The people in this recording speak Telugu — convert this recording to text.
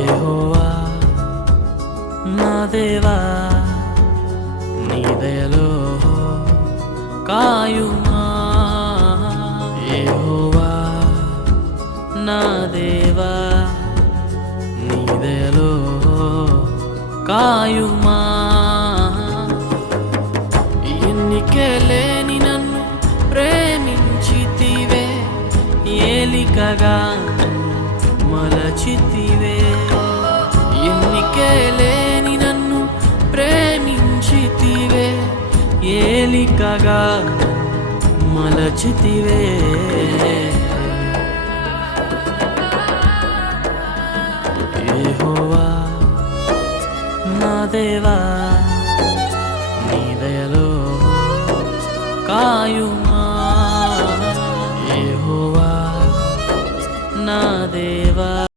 యెహోవా నా దేవా నీ దయలో కాయుమా యెహోవా నా దేవా నీ దయలో కాయుమా ఎన్నికే లేని నన్ను ప్రేమించితివే ఏలికగా మలచితివే ఎన్నికే లేని నన్ను ప్రేమించితివే ఏలికగా మలచితివే యెహోవా నా దేవా